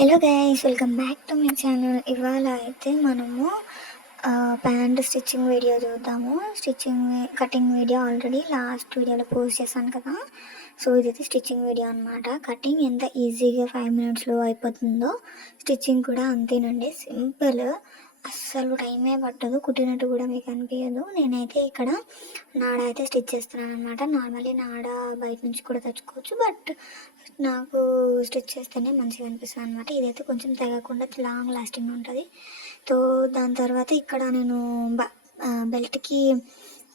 Hello guys, welcome back to my channel. ఇవాళ అయితే మనము ప్యాంట్ స్టిచ్చింగ్ వీడియో చూద్దాము. కటింగ్ వీడియో ఆల్రెడీ లాస్ట్ వీడియోలో పోస్ట్ చేశాను కదా. సో ఇదైతే స్టిచ్చింగ్ వీడియో అనమాట. కటింగ్ ఎంత ఈజీగా 5 minutesలో అయిపోతుందో స్టిచ్చింగ్ కూడా అంతేనండి. సింపుల్, అస్సలు టైమే పట్టదు, కుట్టినట్టు కూడా మీకు అనిపించదు. నేనైతే ఇక్కడ నాడ అయితే స్టిచ్ చేస్తున్నాను అనమాట. నార్మల్లీ నాడ బయట నుంచి కూడా తెచ్చుకోవచ్చు, బట్ నాకు స్టిచ్ చేస్తేనే మంచిగా అనిపిస్తుంది అనమాట. ఇదైతే కొంచెం తెగకుండా లాంగ్ లాస్టింగ్ ఉంటుంది. సో దాని తర్వాత ఇక్కడ నేను బెల్ట్కి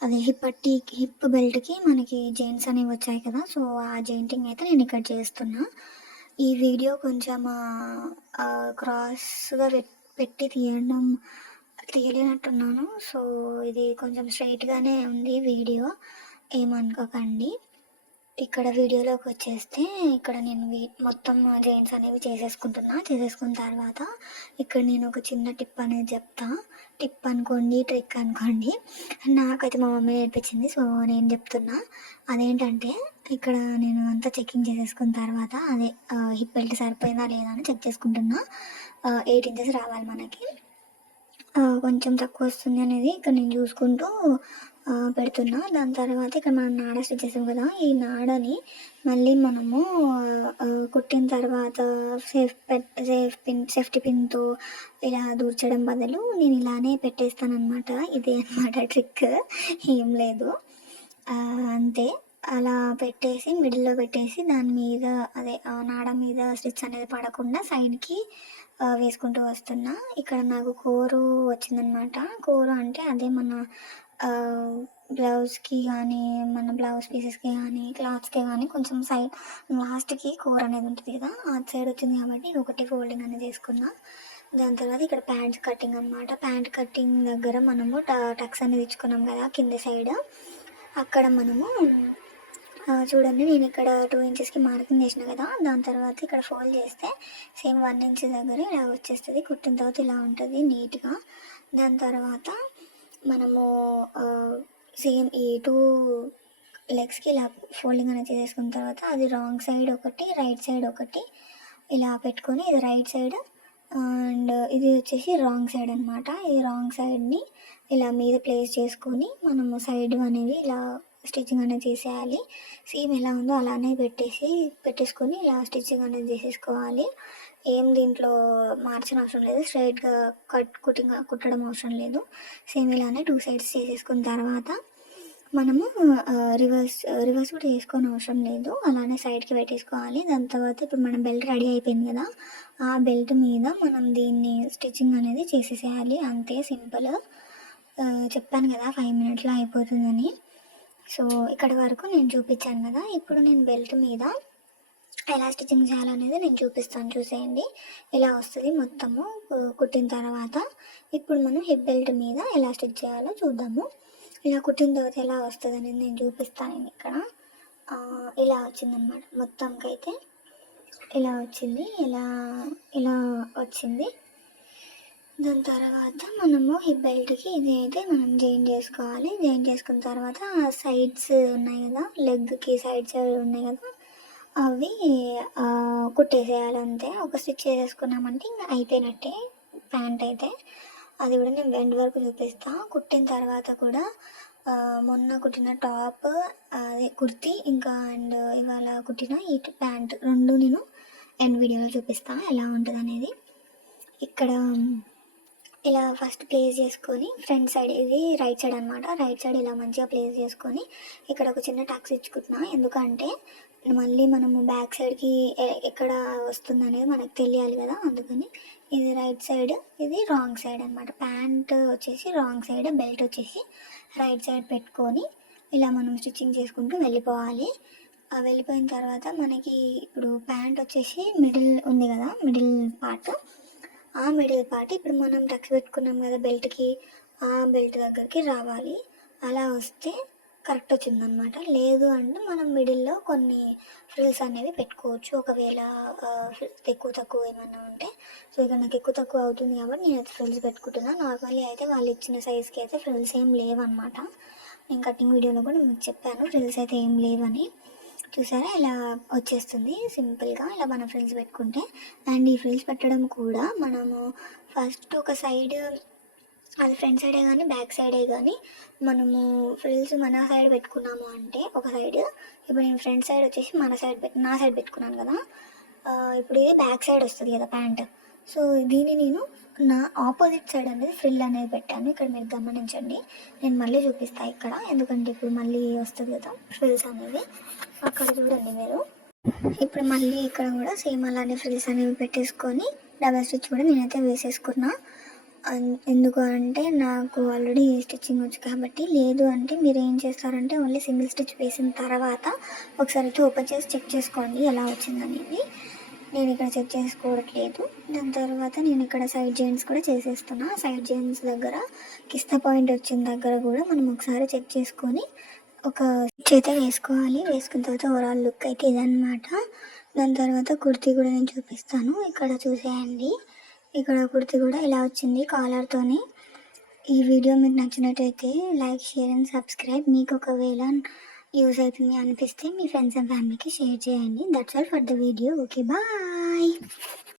అదే హిప్ బెల్ట్కి మనకి జెయింట్స్ అనేవి వచ్చాయి కదా. సో ఆ జెయింటింగ్ అయితే నేను ఇక్కడ చేస్తున్నా. ఈ వీడియో కొంచెం క్రాస్గా పెట్టి తీయలేనట్టున్నాను. సో ఇది కొంచెం స్ట్రైట్గానే ఉంది వీడియో, ఏమనుకోకండి. ఇక్కడ వీడియోలోకి వచ్చేస్తే ఇక్కడ నేను మొత్తం జెయింట్స్ అనేవి చేసేసుకున్న తర్వాత ఇక్కడ నేను ఒక చిన్న టిప్ అనేది చెప్తా. టిప్ అనుకోండి, ట్రిక్ అనుకోండి, నాకైతే మా మమ్మీ నేర్పించింది. సో నేను చెప్తున్నా. అదేంటంటే ఇక్కడ నేను అంతా చెకింగ్ చేసేసుకున్న తర్వాత అదే హిప్ బెల్ట్ సరిపోయిందా లేదా అని చెక్ చేసుకుంటున్నా. 8 inches రావాలి మనకి. కొంచెం తక్కువ వస్తుంది అనేది ఇక్కడ నేను చూసుకుంటూ పెడుతున్నా. దాని తర్వాత ఇక్కడ మనం నాడ స్టిచ్ చేసాం కదా, ఈ నాడని మళ్ళీ మనము కుట్టిన తర్వాత సేఫ్టీ పిన్తో ఇలా దూర్చడం బదులు నేను ఇలానే పెట్టేస్తాను అనమాట. ఇదే అనమాట ట్రిక్, ఏం లేదు. అంతే, అలా పెట్టేసి మిడిల్లో పెట్టేసి దాని మీద అదే నాడ మీద స్టిచ్ అనేది పడకుండా సైడ్కి వేసుకుంటూ వస్తున్నా. ఇక్కడ నాకు కోరు వచ్చిందనమాట. కోరు అంటే అదే మన బ్లౌజ్కి కానీ, మన బ్లౌజ్ పీసెస్కి కానీ, క్లాత్స్కి కానీ కొంచెం సైడ్ లాస్ట్కి కోర్ అనేది ఉంటుంది కదా, ఆ సైడ్ వచ్చింది కాబట్టి నేను ఒకటి ఫోల్డింగ్ అనేది చేసుకున్నా. దాని తర్వాత ఇక్కడ ప్యాంట్ కటింగ్ అనమాట. ప్యాంట్ కటింగ్ దగ్గర మనము టక్స్ అనేది ఇచ్చుకున్నాం కదా కింది సైడ్. అక్కడ మనము చూడండి, నేను ఇక్కడ 2 inchesకి మార్కింగ్ చేసిన కదా. దాని తర్వాత ఇక్కడ ఫోల్డ్ చేస్తే సేమ్ 1 inch దగ్గర ఇలా వచ్చేస్తుంది. కుట్టిన తర్వాత ఇలా ఉంటుంది నీట్గా. దాని తర్వాత మనము సేమ్ ఈ 2 లెగ్స్కి ఇలా ఫోల్డింగ్ అనేది చేసేసుకున్న తర్వాత అది రాంగ్ సైడ్ ఒకటి, రైట్ సైడ్ ఒకటి ఇలా పెట్టుకొని, ఇది రైట్ సైడ్ అండ్ ఇది వచ్చేసి రాంగ్ సైడ్ అనమాట. ఈ రాంగ్ సైడ్ని ఇలా మీద ప్లేస్ చేసుకొని మనము సైడ్ అనేవి ఇలా స్టిచ్చింగ్ అనేది చేసేయాలి. సేమ్ ఎలా ఉందో అలానే పెట్టేసుకొని ఇలా స్టిచ్చింగ్ అనేది చేసేసుకోవాలి. ఏం దీంట్లో మార్చిన అవసరం లేదు, స్ట్రైట్గా కుట్టడం అవసరం లేదు. సేమ్ ఇలానే 2 sides చేసేసుకున్న తర్వాత మనము రివర్స్ కూడా చేసుకోని అవసరం లేదు, అలానే సైడ్కి పెట్టేసుకోవాలి. దాని తర్వాత ఇప్పుడు మన బెల్ట్ రెడీ అయిపోయింది కదా, ఆ బెల్ట్ మీద మనం దీన్ని స్టిచ్చింగ్ అనేది చేసేసేయాలి. అంతే, సింపుల్. చెప్పాను కదా 5 minutesలో అయిపోతుందని. సో ఇక్కడి వరకు నేను చూపించాను కదా. ఇప్పుడు నేను బెల్ట్ మీద ఎలా స్టిచ్చింగ్ చేయాలనేది నేను చూపిస్తాను, చూసేయండి. ఇలా వస్తుంది మొత్తము కుట్టిన తర్వాత. ఇప్పుడు మనం హిప్ బెల్ట్ మీద ఎలా స్టిచ్ చేయాలో చూద్దాము. ఇలా కుట్టిన తర్వాత ఎలా వస్తుంది అనేది నేను చూపిస్తాను. నేను ఇక్కడ ఇలా వచ్చిందనమాట. మొత్తంకి అయితే ఇలా వచ్చింది, ఇలా వచ్చింది. దాని తర్వాత మనము హిప్ బెల్ట్కి ఇది అయితే మనం జాయిన్ చేసుకోవాలి. జాయిన్ చేసుకున్న తర్వాత సైడ్స్ ఉన్నాయి కదా, లెగ్కి సైడ్స్ ఉన్నాయి కదా, అవి కుట్టేసేయాలి. అంతే, ఒక స్టిచ్ చేసేసుకున్నామంటే ఇంకా అయిపోయినట్టే ప్యాంట్ అయితే. అది కూడా నేను ఎండ్ వరకు చూపిస్తాను. కుట్టిన తర్వాత కూడా మొన్న కుట్టిన టాప్, అదే కుర్తీ, ఇంకా అండ్ ఇవాళ కుట్టిన ఈ ప్యాంట్ రెండు నేను ఎండ్ వీడియోలో చూపిస్తాను ఎలా ఉంటుంది అనేది. ఇక్కడ ఇలా ఫస్ట్ ప్లేస్ చేసుకొని ఫ్రంట్ సైడ్, ఇది రైట్ సైడ్ అనమాట. రైట్ సైడ్ ఇలా మంచిగా ప్లేస్ చేసుకొని ఇక్కడ ఒక చిన్న టక్స్ ఇచ్చుకుంటున్నా. ఎందుకంటే మళ్ళీ మనము బ్యాక్ సైడ్కి ఎక్కడ వస్తుంది అనేది మనకు తెలియాలి కదా, అందుకని. ఇది రైట్ సైడ్, ఇది రాంగ్ సైడ్ అనమాట. ప్యాంట్ వచ్చేసి రాంగ్ సైడ్, బెల్ట్ వచ్చేసి రైట్ సైడ్ పెట్టుకొని ఇలా మనం స్టిచ్చింగ్ చేసుకుంటూ వెళ్ళిపోవాలి. వెళ్ళిపోయిన తర్వాత మనకి ఇప్పుడు ప్యాంట్ వచ్చేసి మిడిల్ ఉంది కదా, మిడిల్ పార్ట్, ఆ మిడిల్ పార్ట్ ఇప్పుడు మనం టక్స్ పెట్టుకున్నాం కదా బెల్ట్కి, ఆ బెల్ట్ దగ్గరికి రావాలి. అలా వస్తే కరెక్ట్ వచ్చిందనమాట. లేదు అంటే మనం మిడిల్లో కొన్ని ఫ్రిల్స్ అనేవి పెట్టుకోవచ్చు, ఒకవేళ ఎక్కువ తక్కువ ఏమన్నా ఉంటే. సో ఇక్కడ నాకు ఎక్కువ తక్కువ అవుతుంది కాబట్టి నేను అయితే ఫ్రిల్స్ పెట్టుకుంటున్నాను. నార్మల్లీ అయితే వాళ్ళు ఇచ్చిన సైజ్కి అయితే ఫ్రిల్స్ ఏం లేవన్నమాట. నేను కటింగ్ వీడియోలో కూడా మీకు చెప్పాను ఫ్రిల్స్ అయితే ఏం లేవని. చూసారా ఇలా వచ్చేస్తుంది సింపుల్గా, ఇలా మన ఫ్రిల్స్ పెట్టుకుంటే. అండ్ ఈ ఫ్రిల్స్ పెట్టడం కూడా మనము ఫస్ట్ ఒక సైడ్, అది ఫ్రంట్ సైడే కానీ బ్యాక్ సైడే కానీ మనము ఫ్రిల్స్ మన సైడ్ పెట్టుకున్నాము అంటే ఒక సైడ్, ఇప్పుడు నేను ఫ్రంట్ సైడ్ వచ్చేసి నా సైడ్ పెట్టుకున్నాను కదా, ఇప్పుడు ఇది బ్యాక్ సైడ్ వస్తుంది కదా ప్యాంట్. సో దీన్ని నేను నా ఆపోజిట్ సైడ్ అనేది ఫ్రిల్ అనేది పెట్టాను. ఇక్కడ మీరు గమనించండి, నేను మళ్ళీ చూపిస్తాను ఇక్కడ, ఎందుకంటే ఇప్పుడు మళ్ళీ వస్తుంది కదా ఫ్రిల్స్ అనేది, అక్కడ చూడండి మీరు. ఇప్పుడు మళ్ళీ ఇక్కడ కూడా సేమ్ అలానే ఫ్రిల్స్ అనేవి పెట్టేసుకొని డబల్ స్టిచ్ కూడా నేనైతే వేసేసుకున్నా. ఎందుకు అంటే నాకు ఆల్రెడీ స్టిచ్చింగ్ వచ్చు కాబట్టి. లేదు అంటే మీరు ఏం చేస్తారంటే ఓన్లీ సింగిల్ స్టిచ్ వేసిన తర్వాత ఒకసారి అయితే ఓపెన్ చేసి చెక్ చేసుకోండి ఎలా వచ్చిందనేది. నేను ఇక్కడ చెక్ చేసుకోవట్లేదు. దాని తర్వాత నేను ఇక్కడ సైడ్ జెయింట్స్ కూడా చేసేస్తున్నా. సైడ్ జెయింట్స్ దగ్గర కిస్తా పాయింట్ వచ్చిన దగ్గర కూడా మనం ఒకసారి చెక్ చేసుకొని ఒక స్టిచ్ అయితే వేసుకోవాలి. వేసుకున్న తర్వాత ఓవరాల్ లుక్ అయితే ఇదన్నమాట. దాని తర్వాత కుర్తీ కూడా నేను చూపిస్తాను, ఇక్కడ చూసేయండి. ఇక్కడ కుర్తీ కూడా ఇలా వచ్చింది కాలర్తోని. ఈ వీడియో మీకు నచ్చినట్టయితే లైక్, షేర్ అండ్ సబ్స్క్రైబ్. మీకు ఒకవేళ యూజ్ అవుతుంది అనిపిస్తే మీ ఫ్రెండ్స్ అండ్ ఫ్యామిలీకి షేర్ చేయండి. That's all for the video. Okay, bye.